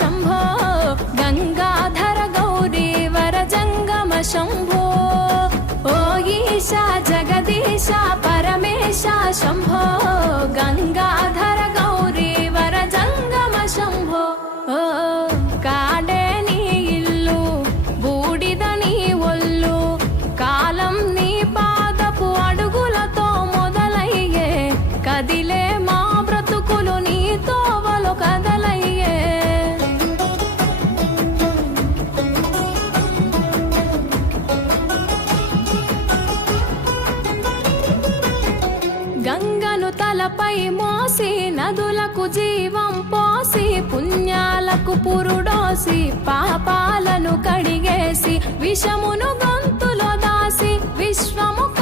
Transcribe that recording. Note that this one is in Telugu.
शम्भो गंगाधर गौरी वर जंगम शम्भो ओ ईशा जगदीशा परमेशा शम्भो गंगाधर गौरी वर जंगम शम्भो ओ काडे नी इल्लु बूडिद नी ఒళ్ళు కాలం నీ పాదపు అడుగులతో మొదలయ్యే కదిలే మా బ్రతుకులు నీ తోవలు కదలయ్యే గంగను తలపై మోసి నదులకు జీవం పోసి పుణ్యాలకు పురుడోసి పాపాలను కడిగేసి విషమును గొంతులో దాసి విశ్వము